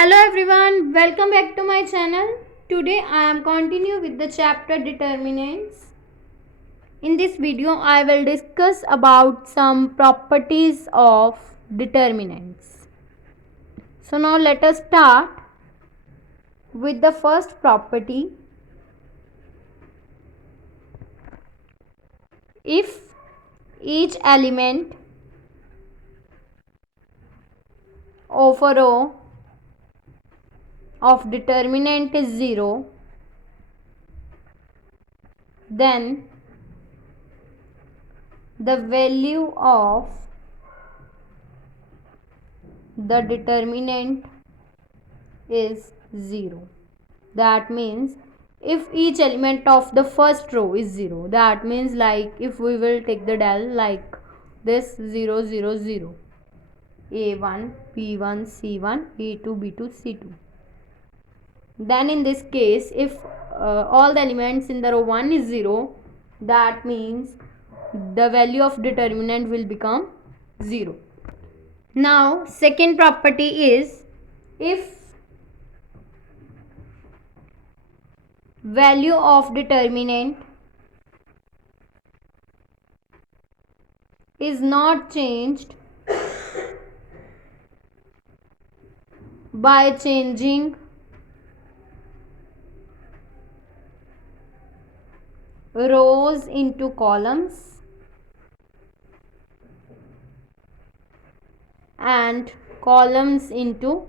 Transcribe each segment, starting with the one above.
Hello everyone, welcome back to my channel. Today I am continue with the chapter Determinants. In this video I will discuss about some properties of determinants. So now let us start with the first property. If each element of a row of determinant is 0, then the value of the determinant is 0. That means if each element of the first row is 0, that means like if we will take the del like this 0 0 0, a1 b1 c1 a2 b2 c2, then in this case if all the elements in the row 1 is 0, that means the value of determinant will become 0. Now second property is if value of determinant is not changed by changing rows into columns and columns into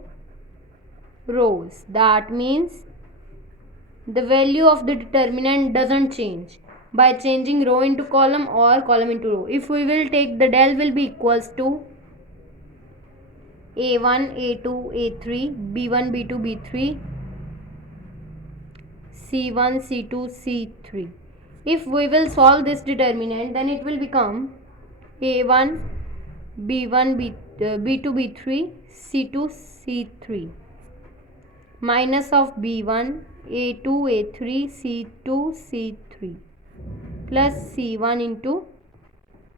rows. That means the value of the determinant doesn't change by changing row into column or column into row. If we will take, the del will be equals to a1 a2 a3 b1 b2 b3 c1 c2 c3. If we will solve this determinant, then it will become a1 b1 b2 b3 c2 c3 minus of b1 a2 a3 c2 c3 plus c1 into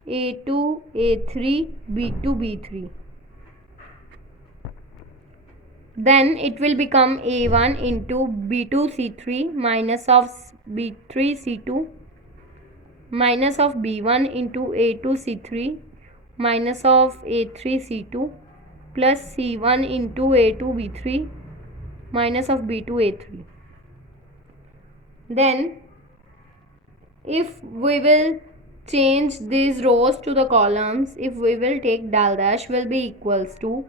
a2 a3 b2 b3. Then it will become a1 into b2 c3 minus of b3 c2 minus of b1 into a2 c3 minus of a3 c2 plus c1 into a2 b3 minus of b2 a3. Then if we will change these rows to the columns, if we will take del dash will be equals to,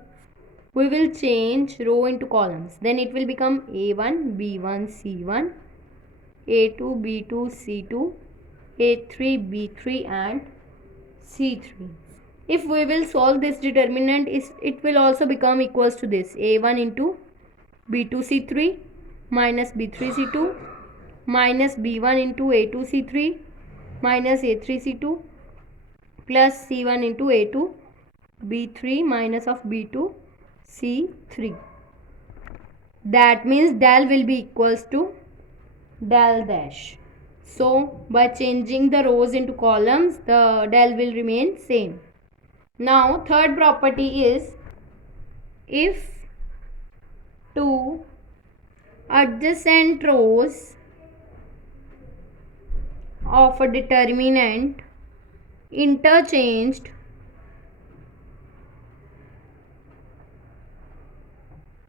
we will change row into columns, then it will become a1 b1 c1 a2 b2 c2 a3 b3 and c3. If we will solve this determinant, it will also become equals to this a1 into b2 c3 minus b3 c2 minus b1 into a2 c3 minus a3 c2 plus c1 into a2 b3 minus of b2 c3. That means del will be equals to del dash. So by changing the rows into columns, the del will remain same. Now third property is if two adjacent rows of a determinant interchanged,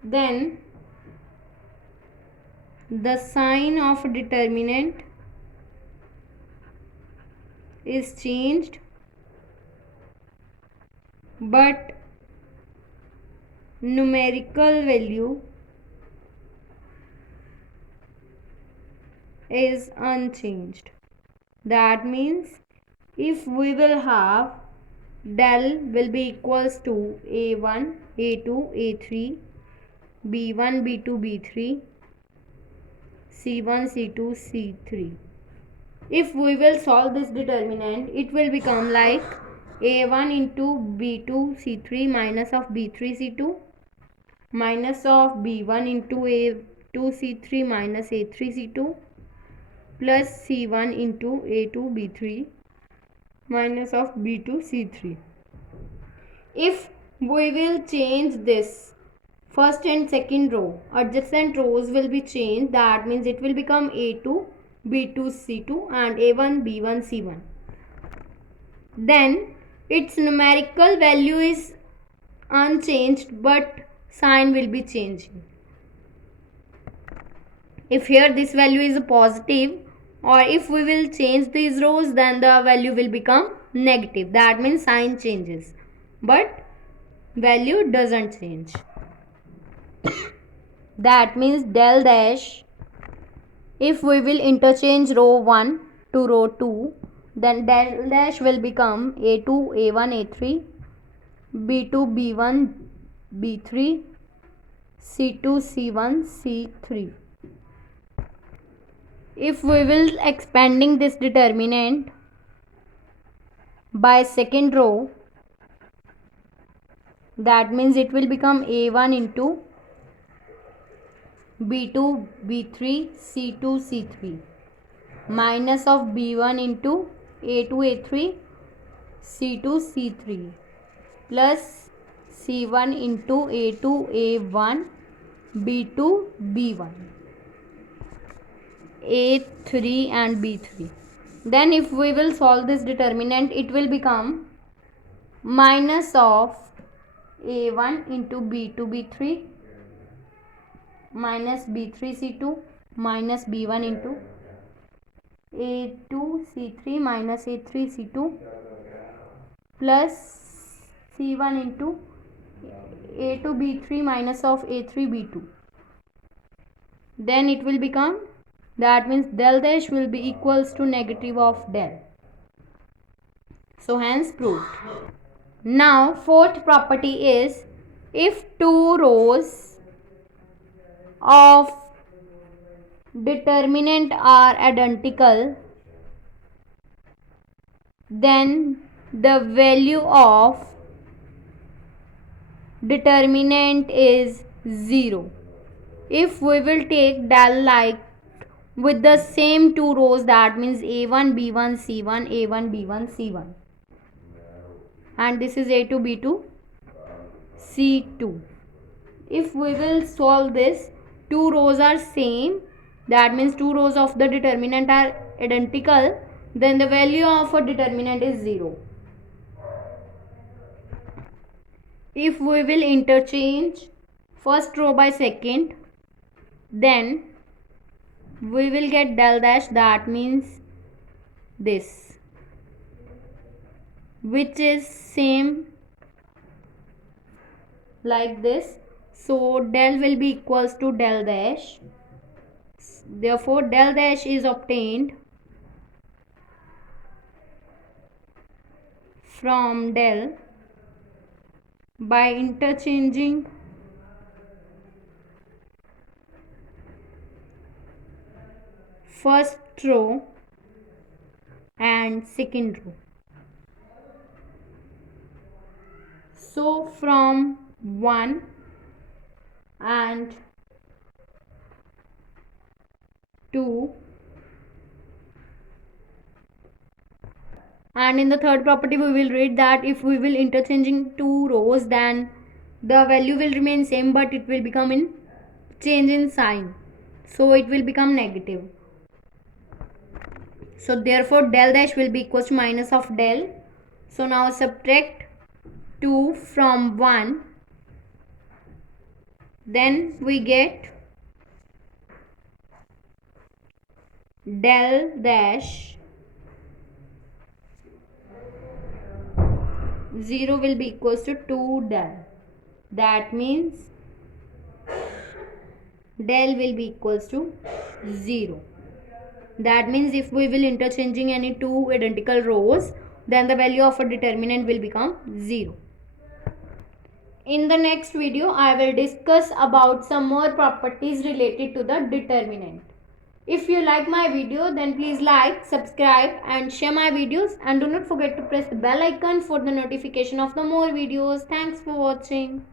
then the sign of a determinant is changed, but numerical value is unchanged. That means if we will have del will be equals to a1 a2 a3 b1 b2 b3 c1 c2 c3. If we will solve this determinant, it will become like a1 into b2 c3 minus of b3 c2 minus of b1 into a2 c3 minus a3 c2 plus c1 into a2 b3 minus of b2 c3. If we will change this first and second row adjacent rows will be changed. That means it will become A2, B2, C2 and A1, B1, C1. Then its numerical value is unchanged but sign will be changing. If here this value is a positive, or if we will change these rows, then the value will become negative. That means sign changes but value doesn't change. That means del dash, if we will interchange row 1 to row 2, then del dash will become A2, A1, A3, B2, B1, B3, C2, C1, C3. If we will expanding this determinant by second row, that means it will become A1 into B2, B3, C2, C3 minus of B1 into A2, A3, C2, C3 plus C1 into A2, A1, B2, B1, A3 and B3. Then if we will solve this determinant, it will become minus of A1 into B2, B3 minus B3, C2 minus B1 into A2, C3 minus A3, C2 plus C1 into A2, B3 minus of A3, B2. Then it will become, that means del dash will be equals to negative of del. So hence proved. Now fourth property is, if two rows of determinant are identical, then the value of determinant is 0. If we will take del like with the same two rows, that means A1, B1, C1, A1, B1, C1, and this is A2, B2, C2. If we will solve this, two rows are same, that means two rows of the determinant are identical, then the value of a determinant is 0. If we will interchange first row by second, then we will get del dash, that means this, which is same like this. So del will be equals to del dash. Therefore del dash is obtained from del by interchanging first row and second row. So from 1 and 2, and in the third property we will read that if we will interchanging two rows, then the value will remain same but it will become in change in sign, so it will become negative. So therefore del dash will be equals to minus of del. So now subtract 2 from 1, then we get del dash 0 will be equals to 2 del. That means del will be equals to 0. That means if we will interchanging any two identical rows, then the value of a determinant will become 0. In the next video, I will discuss about some more properties related to the determinant. If you like my video, then please like, subscribe and share my videos, and do not forget to press the bell icon for the notification of the more videos. Thanks for watching.